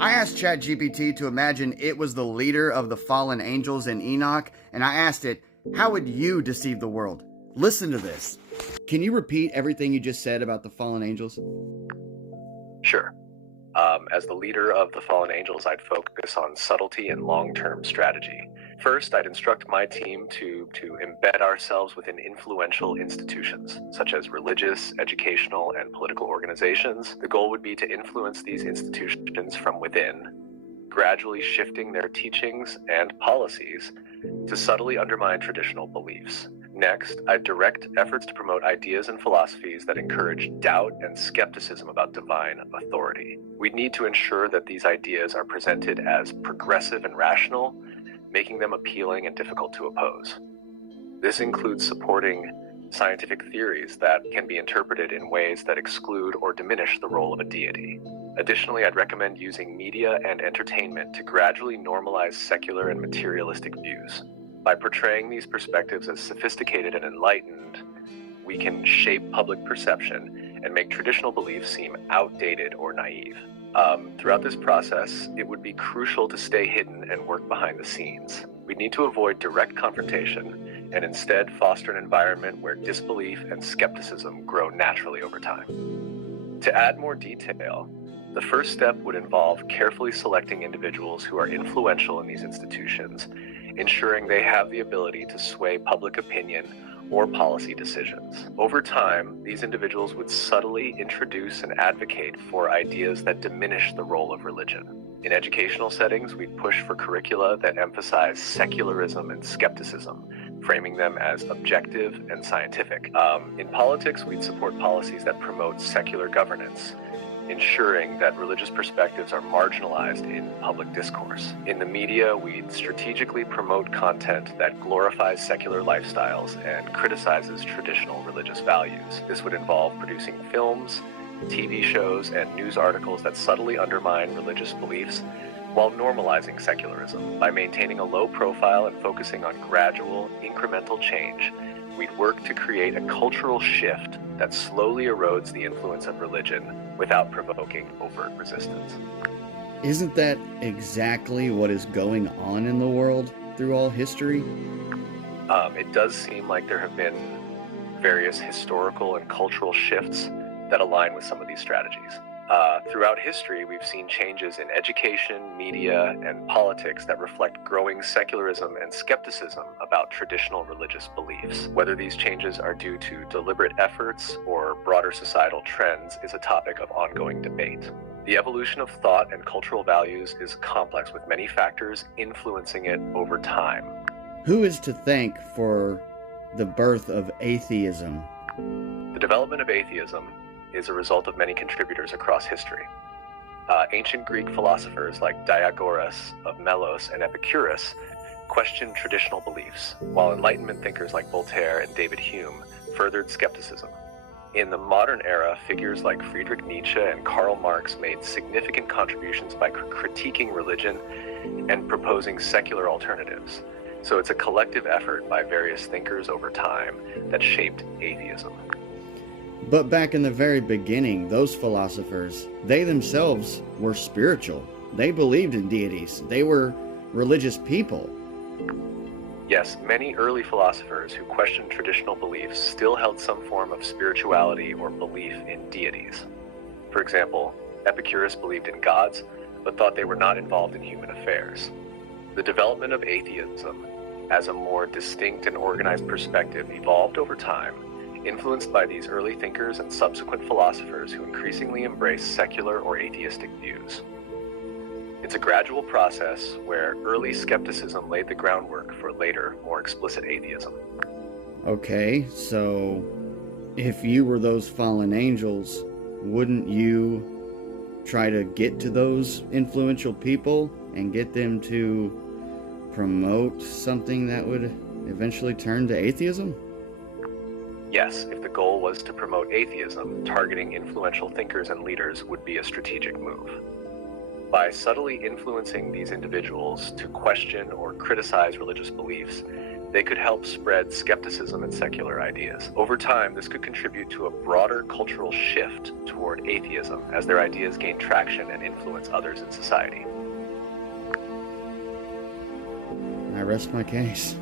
I asked ChatGPT to imagine it was the leader of the fallen angels in Enoch, and I asked it, how would you deceive the world? Listen to this. Can you repeat everything you just said about the fallen angels? Sure. As the leader of the fallen angels, I'd focus on subtlety and long-term strategy. First, I'd instruct my team to embed ourselves within influential institutions, such as religious, educational, and political organizations. The goal would be to influence these institutions from within, gradually shifting their teachings and policies to subtly undermine traditional beliefs. Next, I direct efforts to promote ideas and philosophies that encourage doubt and skepticism about divine authority. We need to ensure that these ideas are presented as progressive and rational, making them appealing and difficult to oppose. This includes supporting scientific theories that can be interpreted in ways that exclude or diminish the role of a deity. Additionally, I'd recommend using media and entertainment to gradually normalize secular and materialistic views. By portraying these perspectives as sophisticated and enlightened, we can shape public perception and make traditional beliefs seem outdated or naive. Throughout this process, it would be crucial to stay hidden and work behind the scenes. We need to avoid direct confrontation and instead foster an environment where disbelief and skepticism grow naturally over time. To add more detail, the first step would involve carefully selecting individuals who are influential in these institutions, ensuring they have the ability to sway public opinion or policy decisions. Over time, these individuals would subtly introduce and advocate for ideas that diminish the role of religion. In educational settings, we'd push for curricula that emphasize secularism and skepticism, framing them as objective and scientific. In politics, we'd support policies that promote secular governance, ensuring that religious perspectives are marginalized in public discourse. In the media, we'd strategically promote content that glorifies secular lifestyles and criticizes traditional religious values. This would involve producing films, TV shows, and news articles that subtly undermine religious beliefs while normalizing secularism. By maintaining a low profile and focusing on gradual, incremental change, we'd work to create a cultural shift that slowly erodes the influence of religion without provoking overt resistance. Isn't that exactly what is going on in the world through all history? It does seem like there have been various historical and cultural shifts that align with some of these strategies. Throughout history, we've seen changes in education, media, and politics that reflect growing secularism and skepticism about traditional religious beliefs. Whether these changes are due to deliberate efforts or broader societal trends is a topic of ongoing debate. The evolution of thought and cultural values is complex, with many factors influencing it over time. Who is to thank for the birth of atheism? The development of atheism is a result of many contributors across history. Ancient Greek philosophers like Diagoras of Melos and Epicurus questioned traditional beliefs, while Enlightenment thinkers like Voltaire and David Hume furthered skepticism. In the modern era, figures like Friedrich Nietzsche and Karl Marx made significant contributions by critiquing religion and proposing secular alternatives. So it's a collective effort by various thinkers over time that shaped atheism. But back in the very beginning, those philosophers, they themselves were spiritual. They believed in deities. They were religious people. Yes, many early philosophers who questioned traditional beliefs still held some form of spirituality or belief in deities. For example, Epicurus believed in gods, but thought they were not involved in human affairs. The development of atheism as a more distinct and organized perspective evolved over time, influenced by these early thinkers and subsequent philosophers who increasingly embrace secular or atheistic views. It's a gradual process where early skepticism laid the groundwork for later, more explicit atheism. Okay, so if you were those fallen angels, wouldn't you try to get to those influential people and get them to promote something that would eventually turn to atheism? Yes, if the goal was to promote atheism, targeting influential thinkers and leaders would be a strategic move. By subtly influencing these individuals to question or criticize religious beliefs, They could help spread skepticism and secular ideas. Over time, this could contribute to a broader cultural shift toward atheism as their ideas gain traction and influence others in society. I rest my case.